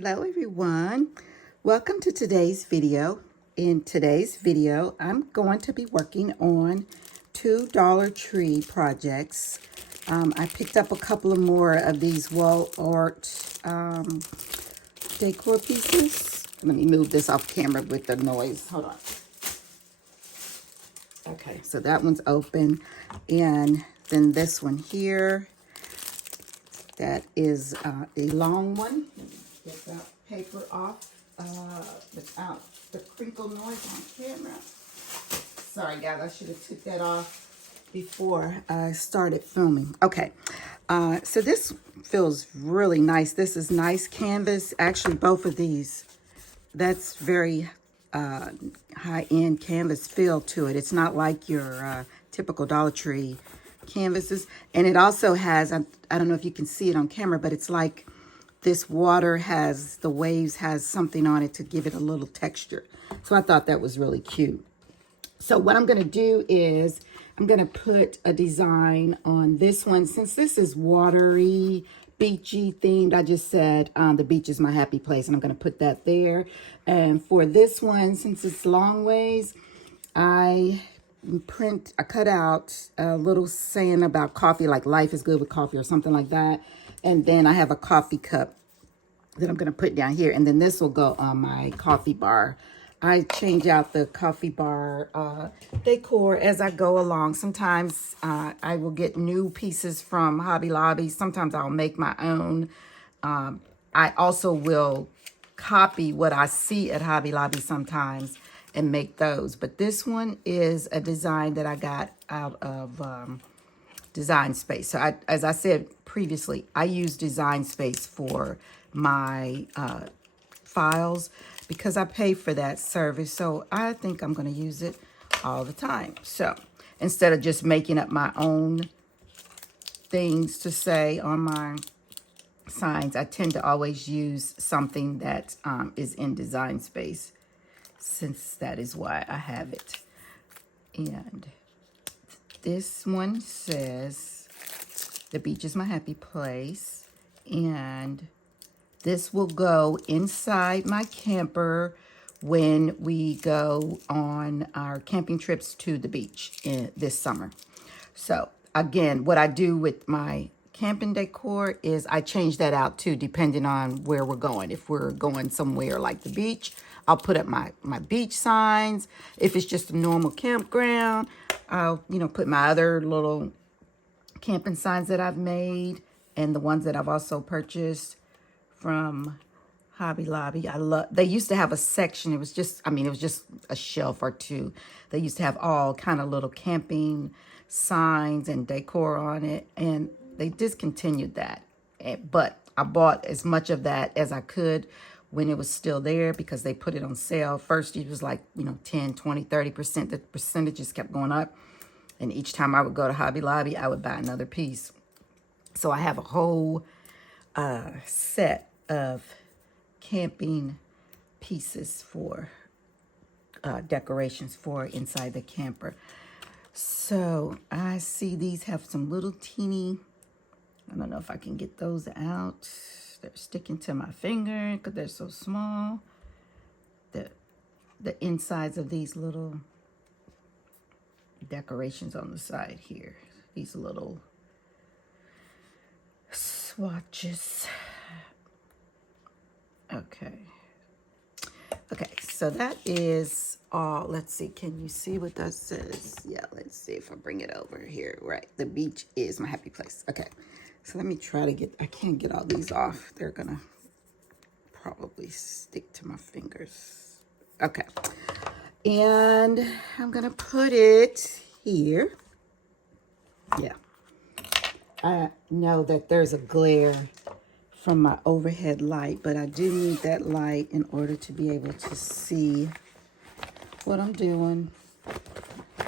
Hello everyone. Welcome to today's video. In today's video, I'm going to be working on two Dollar Tree projects. I picked up a couple of more of these wall art decor pieces. Let me move this off camera with the noise. Hold on. Okay, so that one's open. And then this one here, that is a long one. Get that paper off without the crinkle noise on camera. Sorry guys, I should have took that off before I started filming. Okay, so this feels really nice. This is nice canvas. Actually, both of these, that's very high-end canvas feel to it. It's not like your typical Dollar Tree canvases. And it also has, I don't know if you can see it on camera, but it's like this water has, the waves has something on it to give it a little texture. So I thought that was really cute. So what I'm going to do is I'm going to put a design on this one. Since this is watery, beachy themed, I just said the beach is my happy place, and I'm going to put that there. And for this one, since it's long ways, I cut out a little saying about coffee, like life is good with coffee or something like that. And then I have a coffee cup that I'm going to put down here. And then this will go on my coffee bar. I change out the coffee bar decor as I go along. Sometimes I will get new pieces from Hobby Lobby. Sometimes I'll make my own. I also will copy what I see at Hobby Lobby sometimes and make those. But this one is a design that I got out of Design Space. So as I said previously, I use Design Space for my files because I pay for that service. So I think I'm going to use it all the time. So instead of just making up my own things to say on my signs, I tend to always use something that is in Design Space, since that is why I have it. And this one says, the beach is my happy place. And this will go inside my camper when we go on our camping trips to the beach this summer. So again, what I do with my camping decor is I change that out too, depending on where we're going. If we're going somewhere like the beach, I'll put up my beach signs. If it's just a normal campground, I'll, put my other little camping signs that I've made and the ones that I've also purchased from Hobby Lobby. They used to have a section. It was just a shelf or two. They used to have all kind of little camping signs and decor on it, and they discontinued that. But I bought as much of that as I could when it was still there because they put it on sale. First, it was like, 10, 20, 30%. The percentages kept going up. And each time I would go to Hobby Lobby, I would buy another piece. So I have a whole set of camping pieces for decorations for inside the camper. So I see these have some little teeny, I don't know if I can get those out. They're sticking to my finger because they're so small. The insides of these little decorations on the side here. These little swatches. Okay, so that is all. Let's see, can you see what that says? Yeah, let's see if I bring it over here. Right, the beach is my happy place. Okay, so let me try to I can't get all these off. They're gonna probably stick to my fingers. Okay, and I'm gonna put it here. Yeah, I know that there's a glare from my overhead light, but I do need that light in order to be able to see what I'm doing.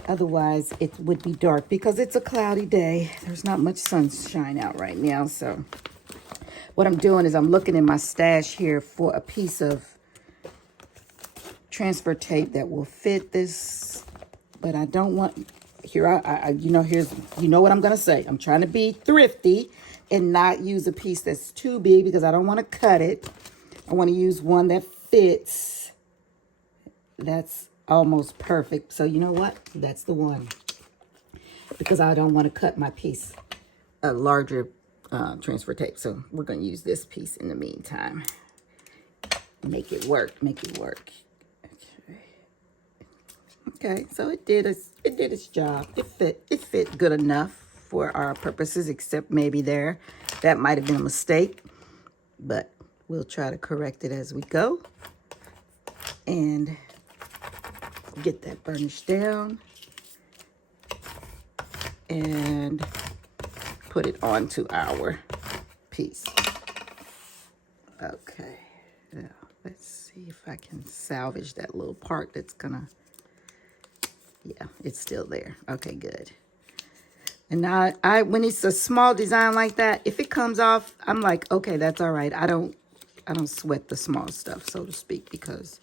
Otherwise, it would be dark because it's a cloudy day. There's not much sunshine out right now. So what I'm doing is I'm looking in my stash here for a piece of transfer tape that will fit this, but I don't want, here's, what I'm going to say. I'm trying to be thrifty and not use a piece that's too big because I don't want to cut it. I want to use one that fits. That's almost perfect. So you know what? That's the one. Because I don't want to cut my piece a larger transfer tape. So we're going to use this piece in the meantime. Make it work. Make it work. Okay, so it did its job. It fit good enough for our purposes, except maybe that might have been a mistake, but we'll try to correct it as we go and get that burnished down and put it onto our piece. Okay, now let's see if I can salvage that little part that's gonna, yeah, it's still there. Okay, good. And now when it's a small design like that, if it comes off, I'm like, okay, that's all right. I don't sweat the small stuff, so to speak, because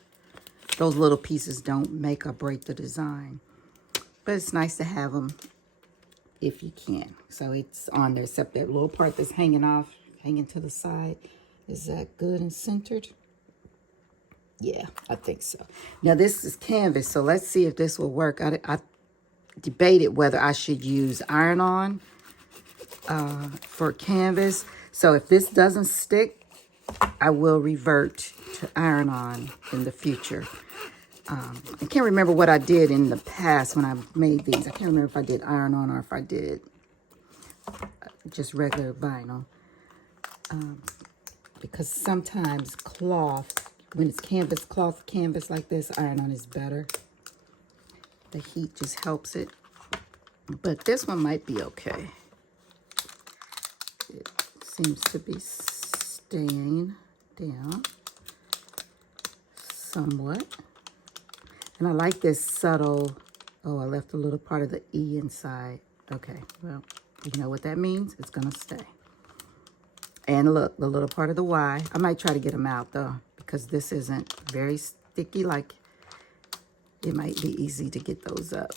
those little pieces don't make or break the design. But it's nice to have them if you can. So it's on there, except that little part that's hanging off, hanging to the side. Is that good and centered? Yeah, I think so. Now this is canvas, so let's see if this will work. I debated whether I should use iron-on for canvas. So if this doesn't stick, I will revert to iron-on in the future. I can't remember what I did in the past when I made these. I can't remember if I did iron-on or if I did just regular vinyl. Because sometimes cloth, when it's cloth canvas like this, iron-on is better. The heat just helps it. But this one might be okay. It seems to be staying down somewhat. And I like this subtle, oh, I left a little part of the E inside. Okay, well, you know what that means? It's gonna stay. And look, the little part of the Y. I might try to get them out though, because this isn't very sticky. Like, it might be easy to get those up.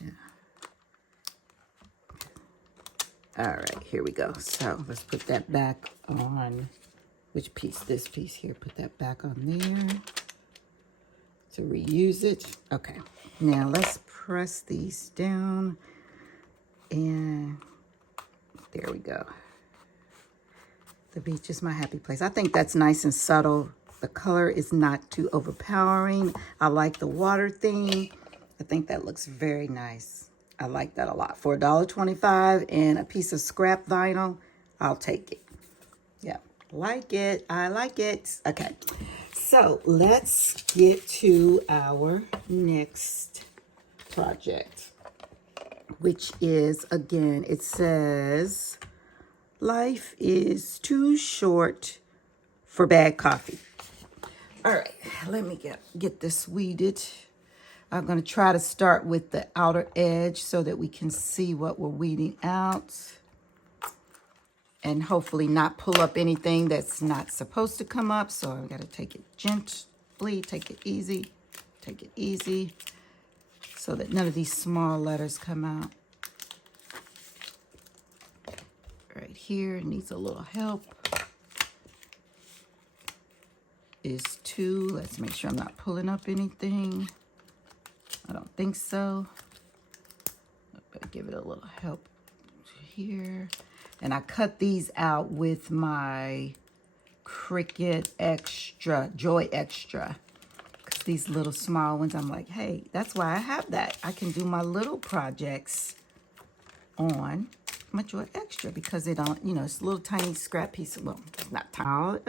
Yeah. All right, here we go. So let's put that back on. Which piece? This piece here. Put that back on there to reuse it. Okay, now let's press these down. And there we go. The beach is my happy place. I think that's nice and subtle. The color is not too overpowering. I like the water theme. I think that looks very nice. I like that a lot. For $1.25 and a piece of scrap vinyl, I'll take it. Yeah, like it. I like it. Okay, so let's get to our next project, which is, again, it says, life is too short for bad coffee. All right, let me get this weeded. I'm going to try to start with the outer edge so that we can see what we're weeding out. And hopefully not pull up anything that's not supposed to come up. So I've got to take it gently, take it easy, so that none of these small letters come out. Right here needs a little help. Is 2. Let's make sure I'm not pulling up anything. I don't think so. But give it a little help here. And I cut these out with my Cricut Extra, Joy Extra. Because these little small ones, I'm like, hey, that's why I have that. I can do my little projects on my Joy Extra because they don't, you know, it's a little tiny scrap piece. Well, it's not tiny.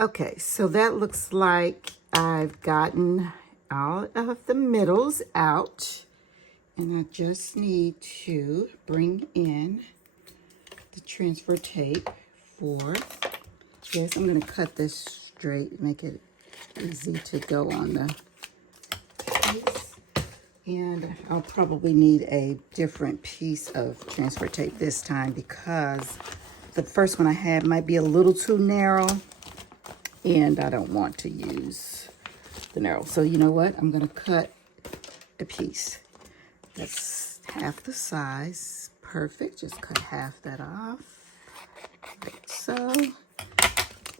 Okay, so that looks like I've gotten all of the middles out. And I just need to bring in the transfer tape for, yes, I'm going to cut this straight, make it easy to go on the piece. And I'll probably need a different piece of transfer tape this time because the first one I had might be a little too narrow and I don't want to use the narrow. So you know what? I'm going to cut a piece that's half the size. Perfect. Just cut half that off. Like so.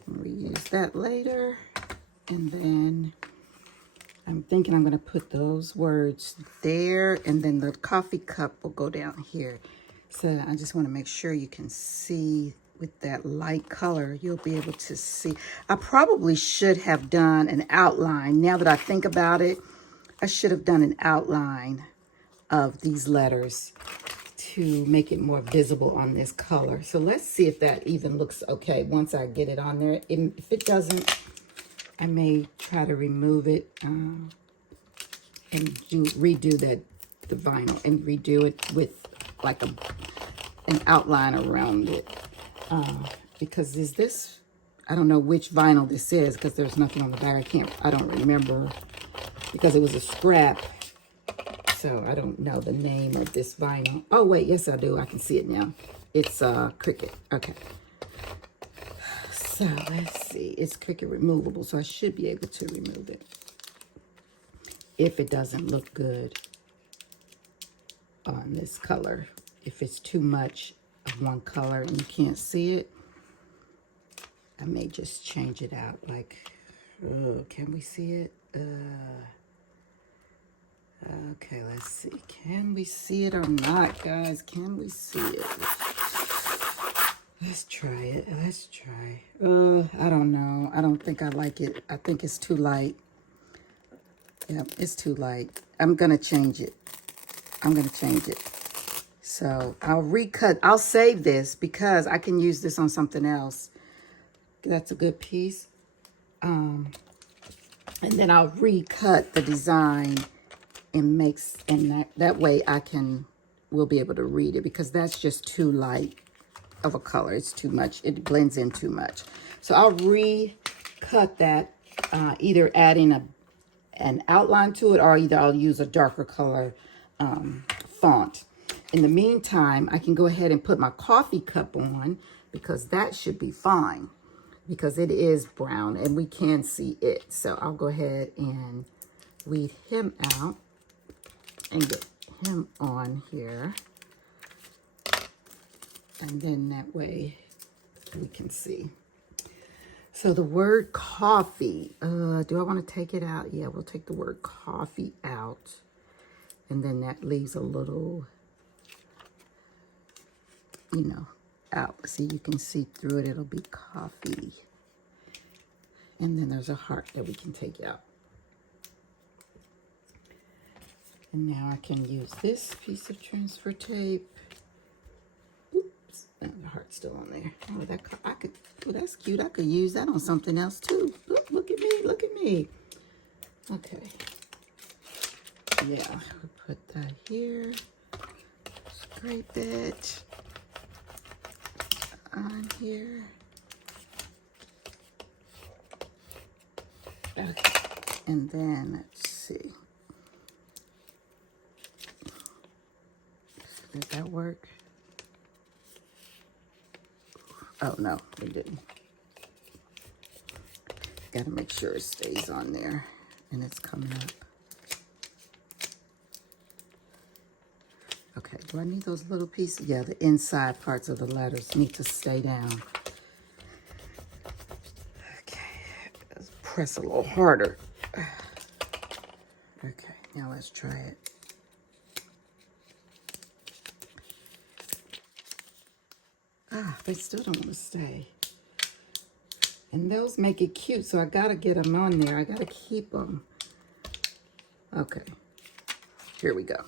Reuse that later. And then I'm thinking I'm going to put those words there, and then the coffee cup will go down here. So I just want to make sure you can see with that light color, you'll be able to see. I probably should have done an outline. Now that I think about it, I should have done an outline of these letters to make it more visible on this color. So let's see if that even looks okay once I get it on there. If it doesn't, I may try to remove it and redo the vinyl and redo it with like an outline around it. Because is this, I don't know which vinyl this is because there's nothing on the back. I don't remember because it was a scrap. So I don't know the name of this vinyl. Oh wait, yes I do. I can see it now. It's Cricut. Okay. So let's see. It's Cricut removable, so I should be able to remove it if it doesn't look good on this color. If it's too much of one color and you can't see it, I may just change it out. Like, oh, can we see it? Okay, let's see. Can we see it or not, guys? Can we see it? Let's try it. Let's try. I don't know. I don't think I like it. I think it's too light. Yep, it's too light. I'm going to change it. I'm going to change it. So I'll recut. I'll save this because I can use this on something else. That's a good piece. And then I'll recut the design and that way we'll be able to read it because that's just too light of a color. It's too much. It blends in too much. So I'll recut that, either adding an outline to it, or either I'll use a darker color font. In the meantime, I can go ahead and put my coffee cup on because that should be fine because it is brown and we can see it. So I'll go ahead and weed him out and get him on here. And then that way we can see. So the word coffee, do I want to take it out? Yeah, we'll take the word coffee out. And then that leaves a little, out. See, you can see through it. It'll be coffee. And then there's a heart that we can take out. And now I can use this piece of transfer tape. Oops, and the heart's still on there. Oh, that's cute. I could use that on something else too. Look at me, look at me. Okay. Yeah, we'll put that here. Scrape it on here. Okay, and then let's see. Did that work? Oh, no, it didn't. Got to make sure it stays on there and it's coming up. Okay, do I need those little pieces? Yeah, the inside parts of the letters need to stay down. Okay, let's press a little harder. Okay, now let's try it. They still don't want to stay. And those make it cute, so I gotta get them on there. I gotta keep them. Okay, here we go.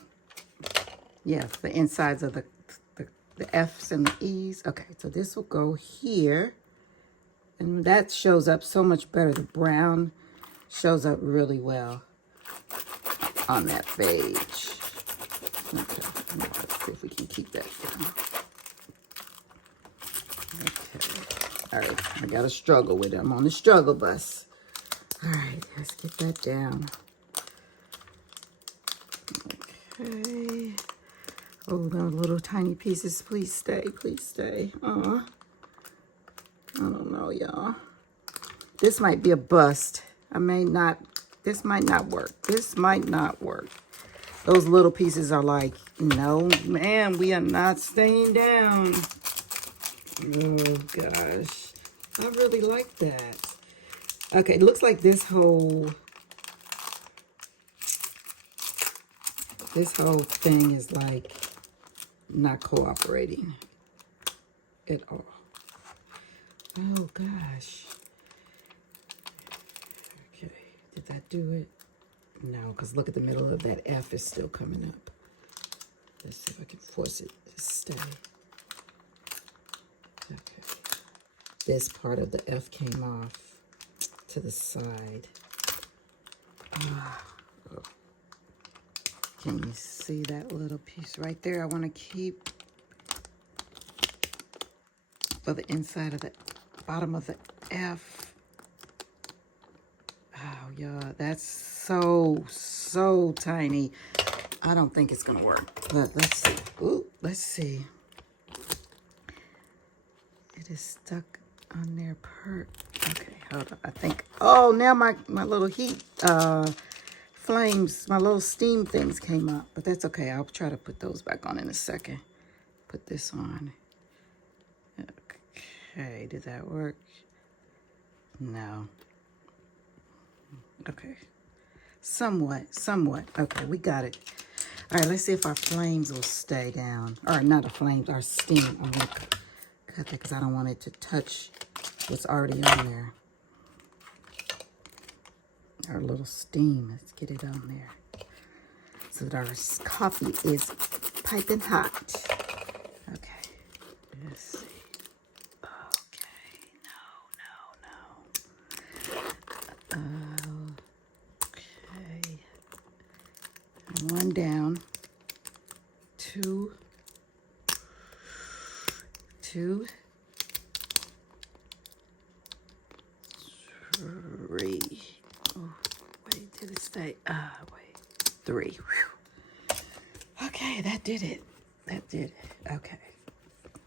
Yeah, the insides of the F's and the E's. Okay, so this will go here. And that shows up so much better. The brown shows up really well on that page. Okay, let's see if we can keep that down. Okay, all right, I gotta struggle with it. I'm on the struggle bus. All right, let's get that down. Okay. Oh, those little tiny pieces, please stay, please stay. I don't know, y'all. This might be a bust. This might not work. This might not work. Those little pieces are like, no, man, we are not staying down. Oh, gosh. I really like that. Okay, it looks like this whole thing is like not cooperating at all. Oh, gosh. Okay, did that do it? No, because look at the middle of that F is still coming up. Let's see if I can force it to stay. Okay. This part of the F came off to the side. Oh. Can you see that little piece right there? I want to keep for the inside of the bottom of the F. Oh, yeah, that's so tiny. I don't think it's gonna work. But let's see. Ooh, let's see. It is stuck on there. Okay, hold on. I think. Oh, now my little heat flames, my little steam things came up. But that's okay. I'll try to put those back on in a second. Put this on. Okay, did that work? No. Okay. Somewhat. Okay, we got it. All right, let's see if our flames will stay down. Or not the flames, our steam. I'm going to cut that because I don't want it to touch what's already on there. Our little steam. Let's get it on there. So that our coffee is piping hot. Okay. Let's see. Okay. One down. Two. Three. Oh, wait, did it stay? Wait. Three. Whew. Okay, that did it. Okay.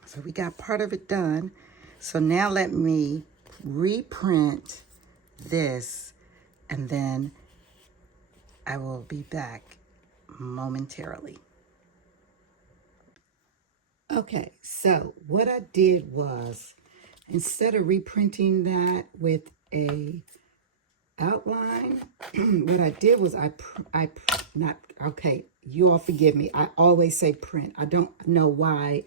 So we got part of it done. So now let me reprint this, and then I will be back momentarily. Okay, so what I did was, instead of reprinting that with a outline, what I did was okay, you all forgive me. I always say print. I don't know why.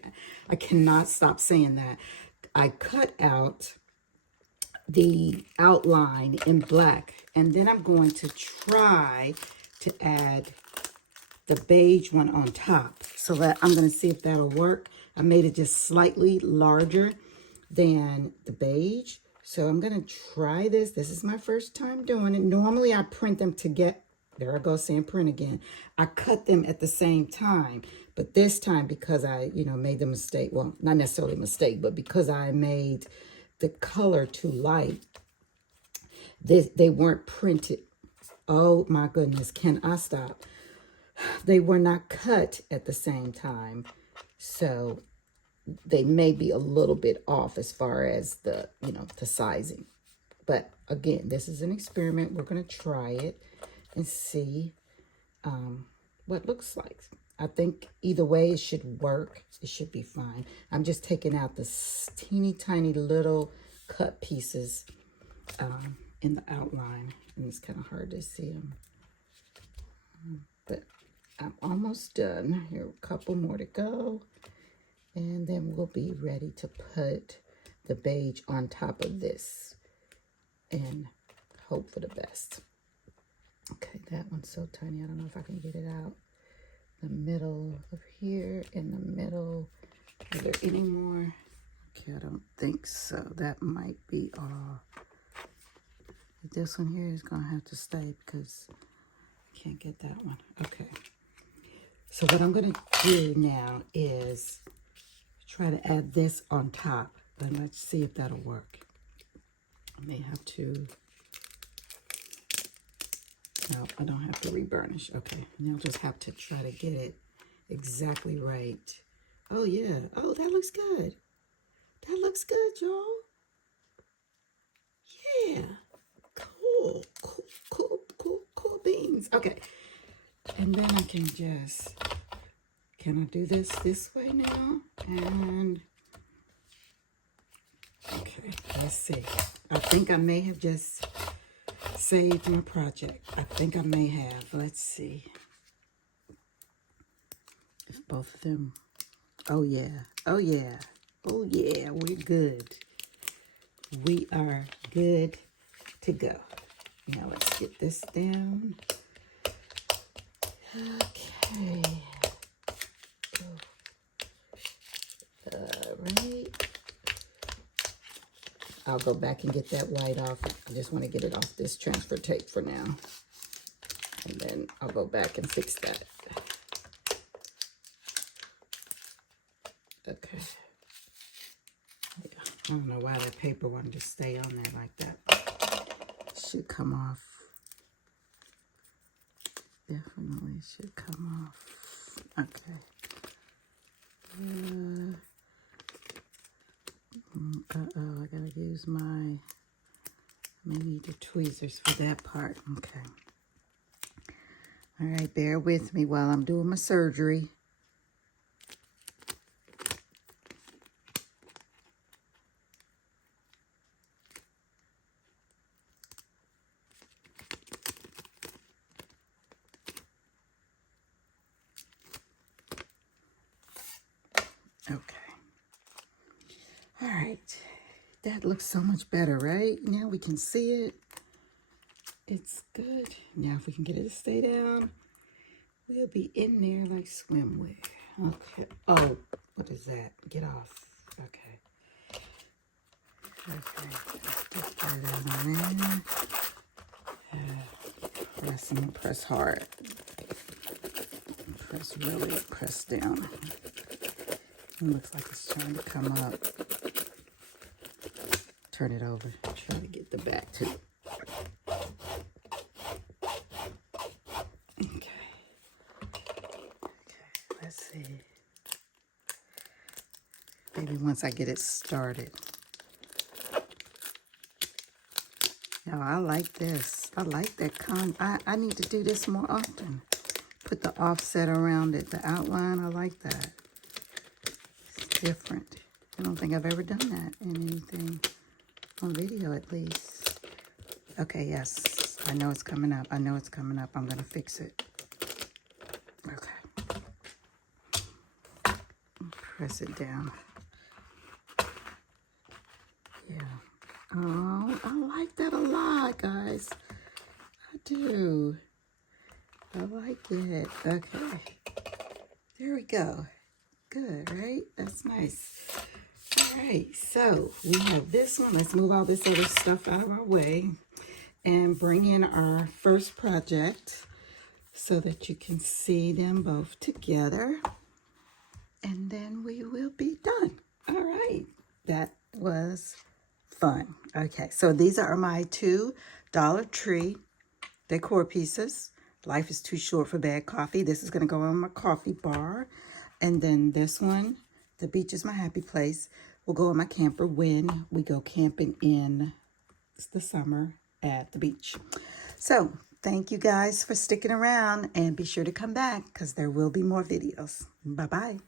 I cannot stop saying that. I cut out the outline in black, and then I'm going to try to add the beige one on top. So that I'm going to see if that'll work. I made it just slightly larger than the beige. So I'm going to try this. This is my first time doing it. Normally I print them to get, there I go saying print again. I cut them at the same time. But this time, because I, made the mistake, well, not necessarily a mistake, but because I made the color too light, they weren't printed. Oh my goodness, can I stop? They were not cut at the same time, so they may be a little bit off as far as the, the sizing. But again, this is an experiment. We're going to try it and see what it looks like. I think either way it should work. It should be fine. I'm just taking out the teeny tiny little cut pieces in the outline, and it's kind of hard to see them. But I'm almost done. Here, a couple more to go. And then we'll be ready to put the beige on top of this and hope for the best. Okay, that one's so tiny. I don't know if I can get it out. The middle of here, in the middle. Are there any more? Okay, I don't think so. That might be all. This one here is going to have to stay because I can't get that one. Okay. So what I'm going to do now is try to add this on top. And let's see if that'll work. I may have to... No, I don't have to reburnish. Okay, now I'll just have to try to get it exactly right. Oh, yeah. Oh, that looks good. That looks good, y'all. Yeah. Cool beans. Okay. And then I can just, can I do this way now? And, okay, let's see. I think I may have just saved my project. I think I may have. Let's see. If both of them, oh yeah, oh yeah, oh yeah, we're good. We are good to go. Now let's get this down. Okay. All right. I'll go back and get that white off. I just want to get it off this transfer tape for now. And then I'll go back and fix that. Okay. Yeah, I don't know why that paper wanted to stay on there like that. Should come off. Definitely should come off. Okay. Uh-oh, I gotta use my, I may need the tweezers for that part. Okay. All right, bear with me while I'm doing my surgery. Okay. All right. That looks so much better, right? Now we can see it. It's good. Now if we can get it to stay down, we'll be in there like swimwear. Okay. Oh, what is that? Get off. Okay. Okay. Let's put that in there. Press and press hard. Press really, press down. It looks like it's trying to come up. Turn it over. Try to get the back too. Okay. Okay, let's see. Maybe once I get it started. No, I like this. I like that I need to do this more often. Put the offset around it, the outline. I like that. It's different. I don't think I've ever done that in anything. On video, at least. Okay, yes. I know it's coming up. I know it's coming up. I'm going to fix it. Okay. Press it down. Yeah. Oh, I like that a lot, guys. I do. I like it. Okay. There we go. Good, right? That's nice. All right, so we have this one. Let's move all this other stuff out of our way and bring in our first project so that you can see them both together. And then we will be done. All right, that was fun. Okay, so these are my two Dollar Tree decor pieces. Life is too short for bad coffee. This is going to go on my coffee bar. And then this one, the beach is my happy place, will go in my camper when we go camping in the summer at the beach. So thank you guys for sticking around, and be sure to come back because there will be more videos. Bye-bye.